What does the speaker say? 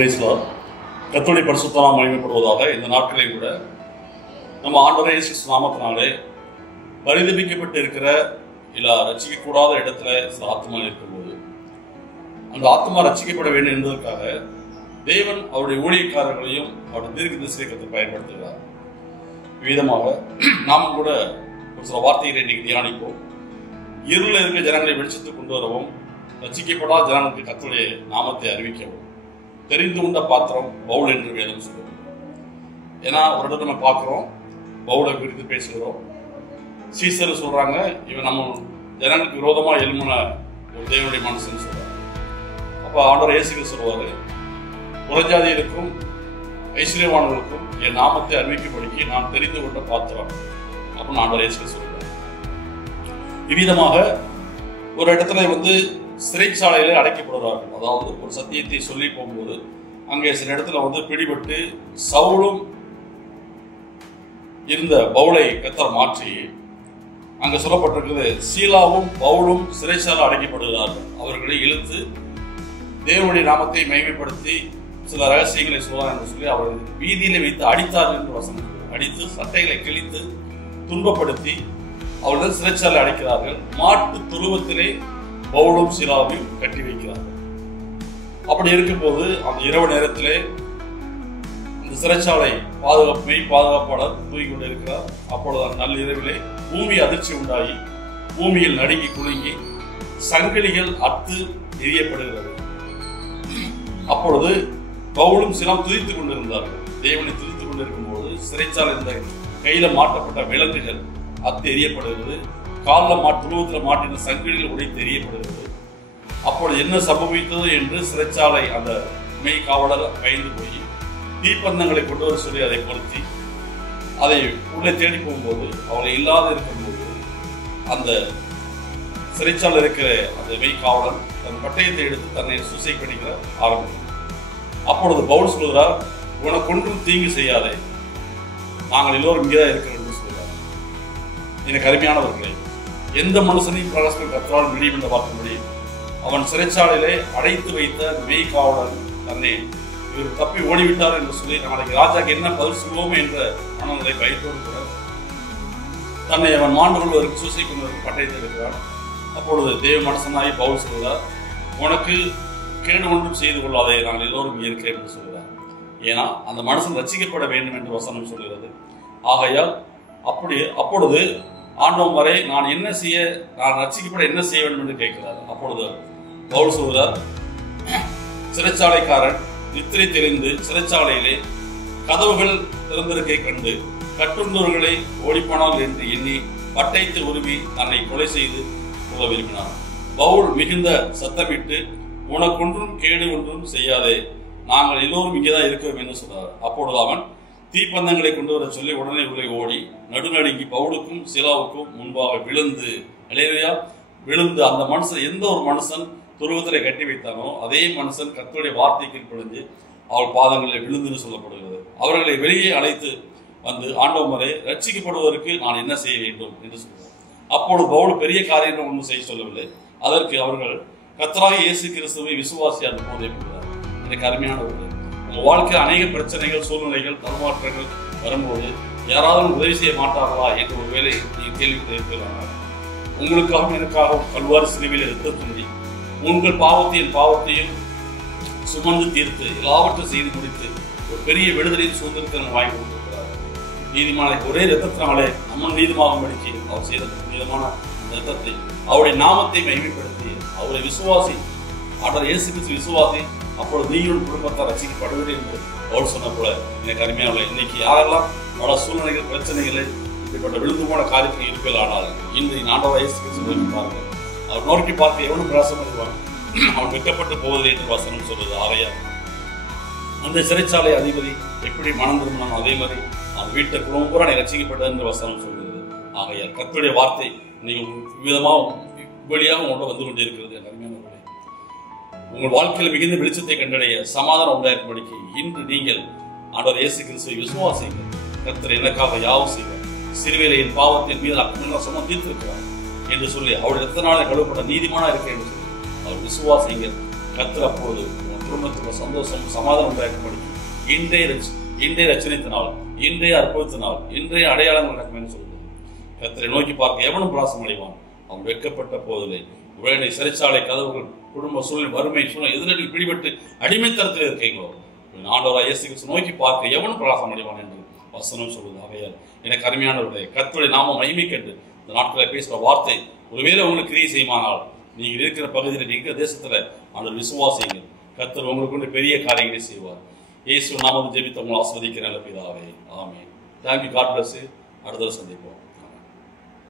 Price Lord. கர்த்தருடைய பரிசுத்த நாமம் மகிமைப்படுவதாக. இந்த நாட்களில் கூட நம்ம ஆண்டவர் இயேசு நாமத்தினாலே பரிதபிக்கப்பட்டு இருக்கிற இல்லை ரட்சிக்கக்கூடாத இடத்துல சில ஆத்மா இருக்கும்போது அந்த ஆத்மா ரட்சிக்கப்பட வேண்டும் என்பதற்காக தேவன் அவருடைய ஊழியக்காரர்களையும் அவருடைய தீர்க்கதரிசியை கர்த்தர் பயன்படுத்துகிறார். விதமாக நாம் கூட ஒரு சில வார்த்தைகளை இன்னைக்கு தியானிப்போம். இருளில் இருக்க ஜனங்களை வெளிச்சத்துக்கு கொண்டு வரவும், ரட்சிக்கப்படாத ஜனங்களுக்கு கர்த்தருடைய நாமத்தை அறிவிக்கவும் தெரிந்து கொண்ட பாத்திரம் பவுல் என்று வேதம் சொல்லுவோம். ஏன்னா ஒரு இடத்துல நம்ம பார்க்குறோம், பவுலை குறித்து பேசுகிறோம். சீசர் சொல்றாங்க, இவன் நம்ம ஜனங்களுக்கு விரோதமாக எழும்பின ஒரு தேவனுடைய மனுஷன் சொல்றாங்க. அப்போ ஆண்டவர் இயேசுக்கு சொல்லுவாரு, புறஜாதிகளுக்கும் ஐஸ்வர்யவான்களுக்கும் என் நாமத்தை அறிவிக்கும்படிக்கு நான் தெரிந்து கொண்ட பாத்திரம் அப்படின்னு ஆண்டவர் இயேசுக்கு சொல்றாரு. இவ்விதமாக ஒரு இடத்துல சிறைச்சாலையில அடைக்கப்படுறார்கள். அதாவது ஒரு சத்தியத்தை சொல்லி போகும்போது அங்கே சில இடத்துல பிடிபட்டு சவுலும் இருந்த பவுலை கர்த்தர் மாற்றி அங்க சொல்லப்பட்டிருக்கிறது, சீலாவும் பவுலும் சிறைச்சாலை அடைக்கப்படுகிறார்கள். அவர்களை இழுத்து தேவனுடைய நாமத்தை மகிமைப்படுத்தி சில ரகசியங்களை சொல்லலாம் என்று சொல்லி அவர்கள் வீதியிலே வைத்து அடித்தார்கள் என்று வசனம். அடித்து சட்டைகளை கிழித்து துன்பப்படுத்தி அவர்கள் சிறைச்சாலை அடைக்கிறார்கள். மாட்டு துருவத்திலே பவுலும் சீலாவையும் கட்டி வைக்கிறார்கள். அப்படி இருக்கும்போது அந்த இரவு நேரத்திலே இந்த சிறைச்சாலை பாதுகாப்பாளர் தூங்கிக் கொண்டு இருக்கிறார். அப்பொழுது நள்ளிரவிலே பூமி அதிர்ச்சி உண்டாகி பூமியில் நடுங்கி குலுங்கி சங்கிலிகள் அத்து எரியப்படுகிறது. அப்பொழுது பவுலும் சீலாவும் துதித்துக் கொண்டிருந்தார்கள். தேவனை துதித்துக் கொண்டிருக்கும் போது சிறைச்சாலை இந்த கையில மாட்டப்பட்ட விலங்குகள் அத்து எரியப்படுகிறது. காலில் துருவத்தில் மாட்டின சங்கிலிகள் உடை தெரியப்படுகிறது. அப்பொழுது என்ன சம்பவித்தது என்று சிறைச்சாலை அந்த மெய் காவலர் பயந்து போய் தீப்பந்தங்களை கொண்டு வர சொல்லி அதை பொருத்தி அதை உள்ளே தேடி போகும்போது அவளை இல்லாத இருக்கும்போது அந்த சிறைச்சாலை இருக்கிற அந்த மெய் காவலர் தன் பட்டயத்தை எடுத்து தன்னை சுசை பண்ணிக்கிற ஆரம்பித்தார். அப்பொழுது பவுல் சொல்கிறார், உனக்கு ஒன்றும் தீங்கு செய்யாதே, நாங்கள் எல்லோரும் இங்கேதான் இருக்கிறோம் என்று சொல்கிறார். எனக்கு அருமையானவர்களே, எந்த மனுஷனையும் பிரகாசம் கர்த்தரால் முடியும் என்று பார்க்க முடியும். அவன் சிறைச்சாலையிலே அடைத்து வைத்த மெய் காவலன் தன்னை இவர் தப்பி ஓடிவிட்டார் என்று சொல்லி நாளைக்கு ராஜாக்கு என்ன பதில் சொல்வோம் என்ற மனநிலை பயத்தோடு கூட தன்னை அவன் மாண்டு கொள்வதற்கு சூசை கொள்வதற்கு பட்டயத்தை எடுக்கிறான். அப்பொழுது தேவ மனுஷனாய் பவுல் சொல்கிறார், உனக்கு கேடு ஒன்றும் செய்து கொள்ளாதே, நாங்கள் எல்லோரும் இருக்கிறேன் என்று சொல்கிறார். ஏன்னா அந்த மனுஷன் ரட்சிக்கப்பட வேண்டும் என்று வசனம் சொல்கிறது. ஆகையால் அப்பொழுது ஆண்டவன் வரை நான் ரட்சிக்கப்பட என்ன செய்ய வேண்டும் என்று கேட்கிறார். அப்பொழுது பவுல் சொல்கிறார், சிறைச்சாலைக்காரன் நித்திரை தெரிந்து சிறைச்சாலையிலே கதவுகள் திறந்திருக்கை கண்டு கட்டுண்டவர்களை ஓடிப்போனால் என்று எண்ணி பட்டயத்தை உருவி தன்னை கொலை செய்து கொள்ள விரும்பினார். பவுல் மிகுந்த சத்தமிட்டு, உனக்கொன்றும் கேடு ஒன்றும் செய்யாதே, நாங்கள் எல்லோரும் இங்கேதான் இருக்கிறோம் என்று சொன்னார். அப்பொழுது அவன் தீப்பந்தங்களை கொண்டு வர சொல்லி உடனே உள்ளே ஓடி நடுநடுங்கி பவுலுக்கும் சீலாவுக்கும் முன்பாக விழுந்து அந்த மனுஷன் எந்த ஒரு மனுஷன் துருவத்திலே கட்டி வைத்தானோ அதே மனுஷன் கர்த்தருடைய வார்த்தைக்கு கீழ்ப்படிந்து அவள் பாதங்களில் விழுந்துன்னு சொல்லப்படுகிறது. அவர்களை வெளியே அழைத்து வந்து ஆண்டவன் வரை ரட்சிக்கப்படுவதற்கு நான் என்ன செய்ய வேண்டும் என்று சொல்கிறார். அப்பொழுது பவுல் பெரிய காரியங்கள் ஒன்றும் செய்ய சொல்லவில்லை. அதற்கு அவர்கள் கர்த்தராகிய இயேசு கிறிஸ்துவை விசுவாசியாத போதே கொள்கிறார். எனக்கு அருமையானவர்கள், உங்கள் வாழ்க்கையில் அநேக பிரச்சனைகள், சூழ்நிலைகள், தடுமாற்றங்கள் வரும்போது யாராவது உதவி செய்ய மாட்டார்களா என்று ஒரு வேலை நீங்கள் கேள்வி கேட்கிறார்கள். உங்களுக்காகவும் எனக்காகவும் கல்வாரி சிலுவையில் ரத்தம் சிந்தி உங்கள் பாவத்தையும் சுமந்து தீர்த்து எல்லாவற்றையும் செய்து முடித்து ஒரு பெரிய விடுதலையின் சுதந்திரத்தை வாங்கி கொடுத்திருக்கிறார். நீதிமான ஒரே ரத்தத்தினாலே நம்ம நீதிமாகும்படிக்கு அவர் செய்த புனிதமான ரத்தத்தை அவருடைய நாமத்தை மகிமைப்படுத்தி அவரை விசுவாசி, ஆண்டவர் இயேசு கிறிஸ்து விசுவாசி, அப்பொழுது நீங்களும் குடும்பத்தை ரசிக்கப்படுவீர்கள் என்று அவர் சொன்ன போல எனக்கு அருமையான இன்னைக்கு யாரெல்லாம் பல சூழ்நிலைகள், பிரச்சனைகளை, இப்படிப்பட்ட விழுந்து போன காரியத்தில் இருப்பதானாலும் இன்று ஆண்டவர் இயேசு கிறிஸ்து பாருங்கள், அவர் நோக்கி பார்த்து எவனும் பிரயாசம் பண்ணுவான், அவன் வெட்கப்பட்டு போவதில்லை என்று வசனம் சொல்றது. ஆகையால் அந்த சிறைச்சாலை அதிபதி எப்படி மனம் திரும்பினான் அதே மாதிரி அவன் வீட்டை குடும்பம் பூரா ரசிக்கப்பட்டது என்று வசனம் சொல்கிறது. ஆகையால் கர்த்தருடைய வார்த்தை நீங்கள் விதமாக வழியாக உங்களோட வந்து கொண்டே இருக்கிறது. அருமையானவர்களே, உங்கள் வாழ்க்கையில் மிகுந்த வெளிச்சத்தை கண்டடைய சமாதானம் உண்டாயிருக்கும்படிக்கு இன்று நீங்கள் ஆண்டவர் இயேசு கிறிஸ்துவை விசுவாசிங்கள். கர்த்தர் எனக்காக யாவும் செய்வார், சிறுவேலை என் பாவத்தின் மீது அக்கமெல்லாம் சொன்ன தீர்த்திருக்கிறார் என்று சொல்லி அவருடைய ரத்தத்தினாலே கழுவப்பட்ட நீதிமானா இருக்கேன் என்று சொல்லி அவர் விசுவாசிங்கள். கர்த்தர் அப்பொழுது குடும்பத்துக்கு சந்தோஷம் சமாதானம் உண்டாக்கப்படும். இன்றைய ரச்சனைத்தினால், இன்றைய அற்புதத்தினால், இன்றைய அடையாளங்கள் நடக்கும் சொல்லுது. கர்த்தரை நோக்கி பார்க்க எவனும் பிரயாசம் அடைவான். அவன் வெட்கப்பட்ட போதிலே வேலை சிறைச்சாலை கதவுகள் குடும்ப சூழ்நிலை வறுமை சூழ்நிலை எதிரில் பிடிபட்டு அடிமைத்தரத்தில் இருக்கீங்களோ ஆண்டவராக இயேசு கிறிஸ்து நோக்கி பார்க்க எவனும் பிரயாசம் அடைவான் என்று வசனம் சொல்லுது. ஆகையால் எனக்கு அருமையானவர்களே, கர்த்தருடைய நாம மகிமை கண்டு இந்த நாட்களில் பேசுகிற வார்த்தை ஒருவேளை உங்களுக்கு கிரியை செய்யுமானால் நீங்கள் இருக்கிற பகுதியில் இருக்கிற தேசத்தில் ஆண்டவர் விசுவாசிங்கள். கர்த்தர் உங்களுக்கு கொண்டு பெரிய காரியங்களை செய்வார். இயேசு நாமத்தில் ஜெபித்து உங்களை ஆசீர்வதிக்கிற நல்ல பிதாவே. ஆமென். தேங்க்யூ. God bless you. அடுத்த சந்திப்போம்.